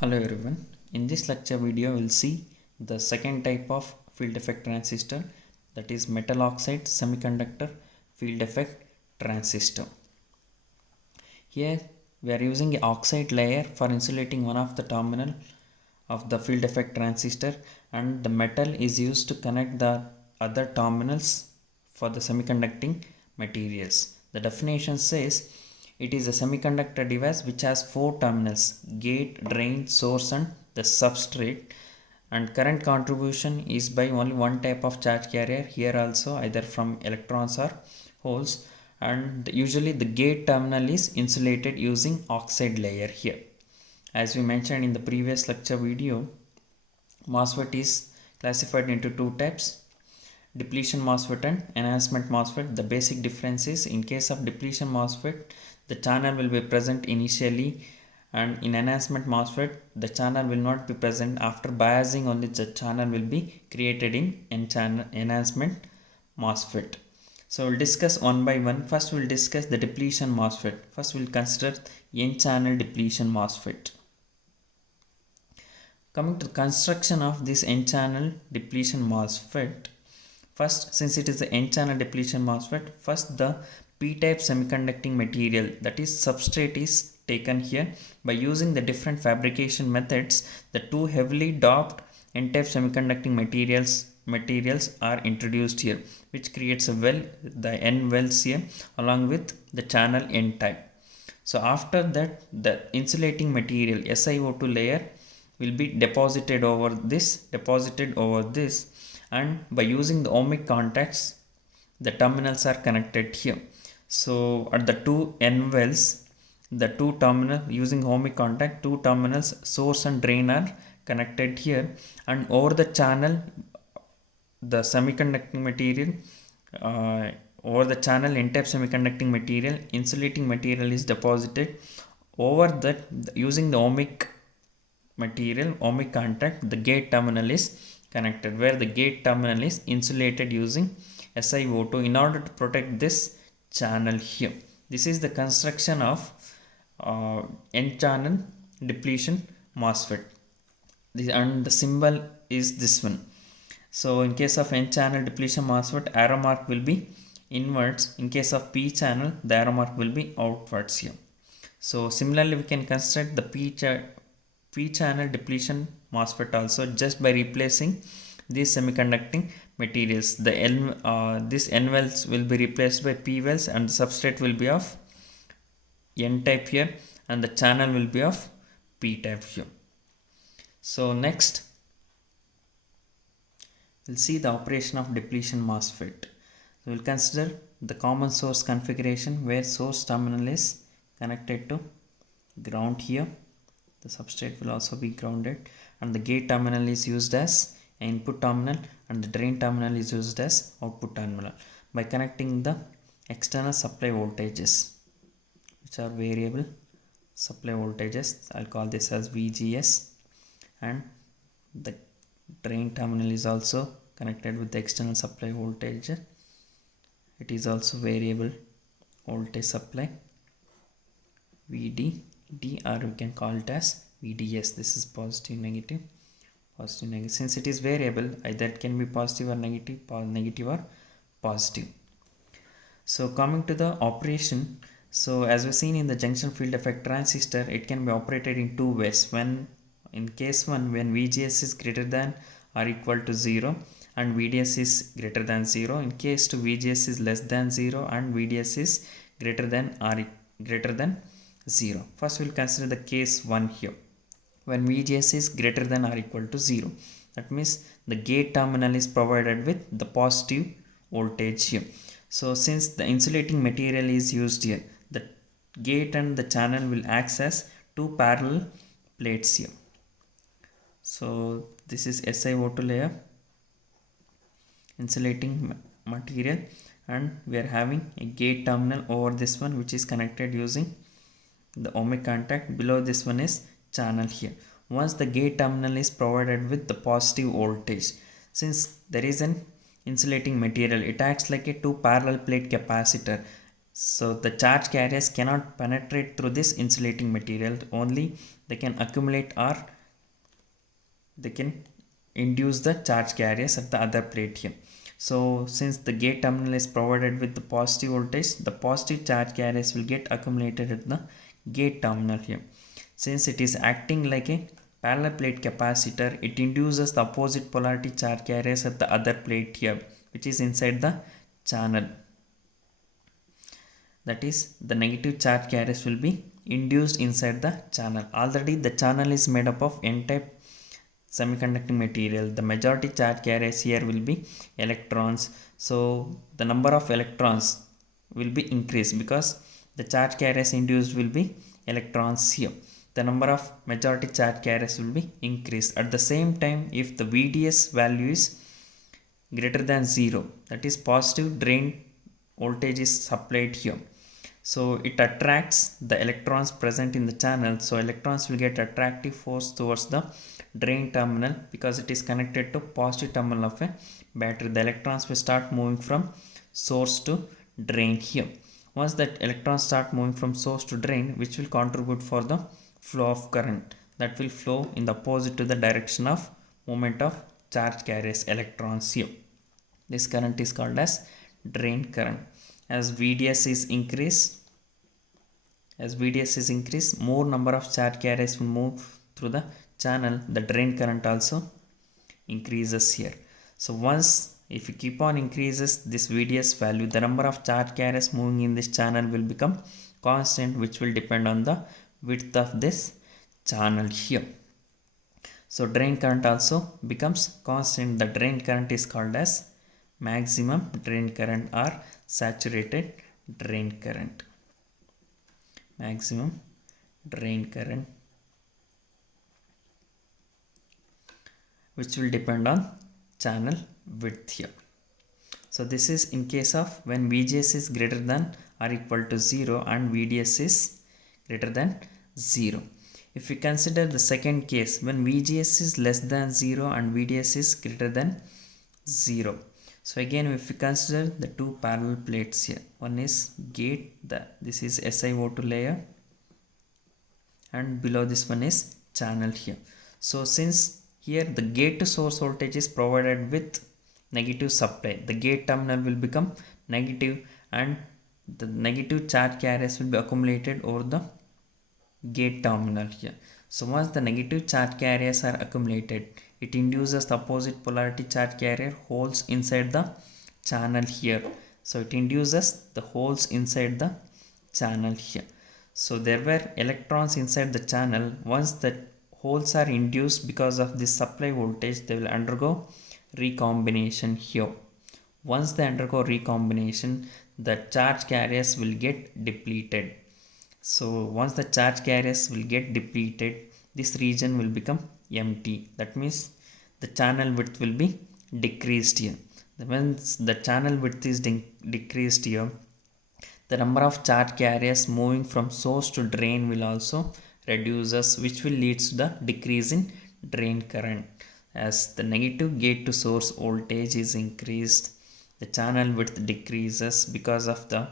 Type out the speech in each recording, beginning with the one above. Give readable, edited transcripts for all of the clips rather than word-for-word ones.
Hello everyone. In this lecture video we'll see the second type of field effect transistor, that is metal oxide semiconductor field effect transistor. Here we are using an oxide layer for insulating one of the terminal of the field effect transistor, and the metal is used to connect the other terminals for the semiconducting materials. The definition says it is a semiconductor device which has four terminals: gate, drain, source and the substrate, and current contribution is by only one type of charge carrier, here also either from electrons or holes, and usually the gate terminal is insulated using oxide layer here. As we mentioned in the previous lecture video, MOSFET is classified into two types: depletion MOSFET and enhancement MOSFET. The basic difference is, in case of depletion MOSFET, the channel will be present initially, and in enhancement MOSFET, the channel will not be present. After biasing only the channel will be created in enhancement MOSFET. So we'll discuss one by one. First we'll discuss the depletion MOSFET. First we'll consider N-channel depletion MOSFET. Coming to the construction of this N-channel depletion MOSFET, first, since it is the N-channel depletion MOSFET, first the P-type semiconducting material, that is substrate, is taken here. By using the different fabrication methods, the two heavily doped N-type semiconducting materials are introduced here, which creates a well, the N wells here, along with the channel N-type. So after that, the insulating material SiO2 layer will be deposited over this, and by using the ohmic contacts, the terminals are connected here. So at the two N wells, the two terminal using ohmic contact, two terminals source and drain are connected here, and over the channel, the semiconducting material, over the channel N-type semiconducting material, insulating material is deposited. Over that, using the ohmic contact, the gate terminal is connected, where the gate terminal is insulated using SiO2 in order to protect this channel here. This is the construction of N-channel depletion MOSFET, and the symbol is this one. So in case of N-channel depletion MOSFET, arrow mark will be inwards. In case of P-channel, the arrow mark will be outwards here. So similarly, we can construct the P-channel depletion MOSFET also, just by replacing these semiconducting materials. This N wells will be replaced by P wells, and the substrate will be of N type here, and the channel will be of P type here. So next, we'll see the operation of depletion MOSFET. So we'll consider the common source configuration, where source terminal is connected to ground here. The substrate will also be grounded, and the gate terminal is used as input terminal, and the drain terminal is used as output terminal. By connecting the external supply voltages, which are variable supply voltages, I'll call this as VGS, and the drain terminal is also connected with the external supply voltage. It is also variable voltage supply, VDD, or we can call it as VDS. This is positive, negative. Since it is variable, either it can be positive or negative or positive. So coming to the operation, so as we've seen in the junction field effect transistor, it can be operated in two ways. In case 1, when VGS is greater than or equal to 0 and VDS is greater than 0. In case 2, VGS is less than 0 and VDS is greater than 0. First we'll consider the case 1 here, when VGS is greater than or equal to 0. That means the gate terminal is provided with the positive voltage here. So since the insulating material is used here, the gate and the channel will act as two parallel plates here. So this is SiO2 layer, insulating material, and we are having a gate terminal over this one, which is connected using the ohmic contact. Below this one is channel here. Once the gate terminal is provided with the positive voltage, since there is an insulating material, it acts like a two parallel plate capacitor. So the charge carriers cannot penetrate through this insulating material, only they can accumulate or they can induce the charge carriers at the other plate here. So since the gate terminal is provided with the positive voltage, the positive charge carriers will get accumulated at the gate terminal here. Since it is acting like a parallel plate capacitor, it induces the opposite polarity charge carriers at the other plate here, which is inside the channel. That is, the negative charge carriers will be induced inside the channel. Already the channel is made up of n-type semiconducting material. The majority charge carriers here will be electrons. So the number of electrons will be increased because the charge carriers induced will be electrons here. The number of majority charge carriers will be increased. At the same time, if the VDS value is greater than 0, that is positive drain voltage is supplied here. So it attracts the electrons present in the channel. So electrons will get attractive force towards the drain terminal because it is connected to positive terminal of a battery. The electrons will start moving from source to drain here. Once that electrons start moving from source to drain, which will contribute for the flow of current that will flow in the opposite to the direction of movement of charge carriers electrons here. This current is called as drain current. As VDS is increased, more number of charge carriers will move through the channel. The drain current also increases here. So once if you keep on increases this VDS value, the number of charge carriers moving in this channel will become constant, which will depend on the width of this channel here. So drain current also becomes constant. The drain current is called as maximum drain current or saturated drain current. Maximum drain current, which will depend on channel width here. So this is in case of when VGS is greater than or equal to 0 and VDS is greater than 0. If we consider the second case, when VGS is less than 0 and VDS is greater than 0. So again, if we consider the two parallel plates here, one is gate, this is SiO2 layer, and below this one is channel here. So since here the gate to source voltage is provided with negative supply, the gate terminal will become negative and the negative charge carriers will be accumulated over the gate terminal here. So once the negative charge carriers are accumulated, it induces the opposite polarity charge carrier holes inside the channel here. So it induces the holes inside the channel here. So there were electrons inside the channel. Once the holes are induced because of this supply voltage, they will undergo recombination here. Once they undergo recombination, the charge carriers will get depleted. So once the charge carriers will get depleted, this region will become empty. That means the channel width will be decreased here. Once the channel width is decreased here, the number of charge carriers moving from source to drain will also reduces, which will lead to the decrease in drain current. As the negative gate to source voltage is increased, the channel width decreases because of the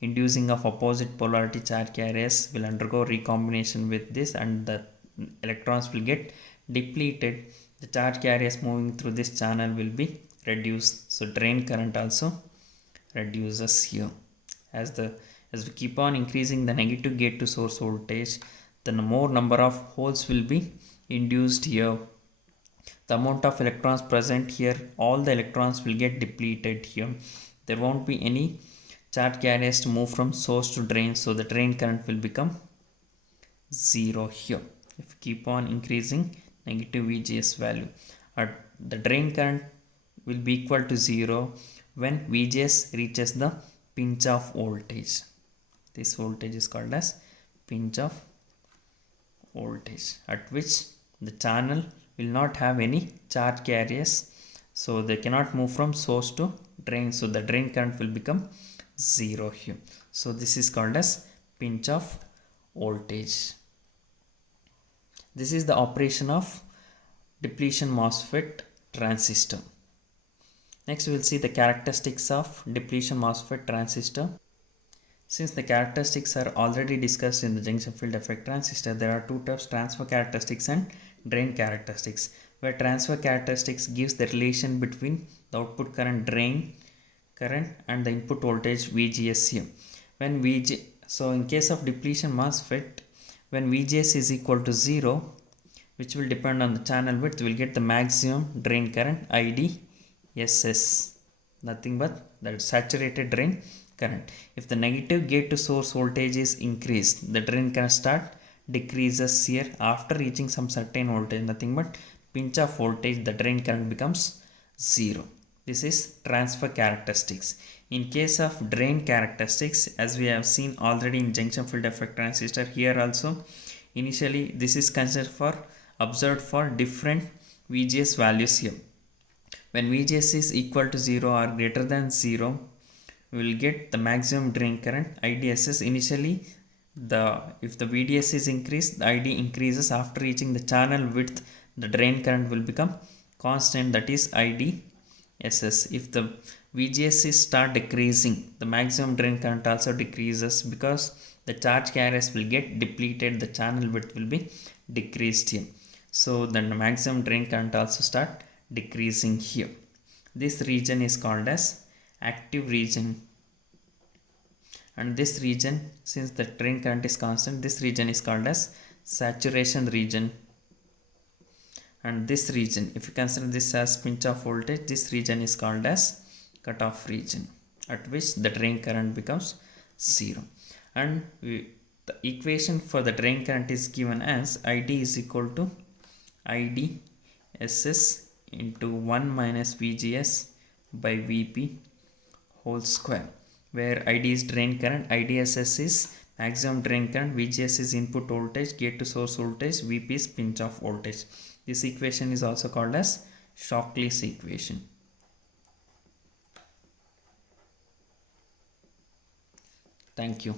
inducing of opposite polarity charge carriers will undergo recombination with this and the electrons will get depleted. The charge carriers moving through this channel will be reduced. So drain current also reduces here. As we keep on increasing the negative gate to source voltage, the more number of holes will be induced here. The amount of electrons present here, all the electrons will get depleted here. There won't be any charge carriers to move from source to drain, so the drain current will become 0 here. If you keep on increasing negative VGS value, the drain current will be equal to 0 when VGS reaches the pinch of voltage. This voltage is called as pinch of voltage, at which the channel will not have any charge carriers, so they cannot move from source to drain, so the drain current will become 0 here. So this is called as pinch of voltage. This is the operation of depletion MOSFET transistor. Next we will see the characteristics of depletion MOSFET transistor. Since the characteristics are already discussed in the junction field effect transistor, there are two types, transfer characteristics and drain characteristics, where transfer characteristics gives the relation between the output current drain current and the input voltage VGS here. So in case of depletion MOSFET, when VGS is equal to 0, which will depend on the channel width, we will get the maximum drain current IDSS, nothing but that saturated drain current. If the negative gate to source voltage is increased, the drain current start decreases here. After reaching some certain voltage, nothing but pinch of voltage, the drain current becomes 0. This is transfer characteristics. In case of drain characteristics, as we have seen already in junction field effect transistor, here also initially this is considered for observed for different VGS values here. When VGS is equal to 0 or greater than 0, we will get the maximum drain current IDSS. Initially, if the VDS is increased, the ID increases. After reaching the channel width, the drain current will become constant, that is IDSS. If the VGS is start decreasing, the maximum drain current also decreases, because the charge carriers will get depleted, the channel width will be decreased here. So then the maximum drain current also start decreasing here. This region is called as active region, and this region, since the drain current is constant, this region is called as saturation region. And this region, if you consider this as pinch off voltage, this region is called as cutoff region, at which the drain current becomes 0. And the equation for the drain current is given as ID is equal to IDSS into 1 minus VGS by VP whole square, where ID is drain current, IDSS is maximum drain current, VGS is input voltage, gate to source voltage, VP is pinch off voltage. This equation is also called as Shockley's equation. Thank you.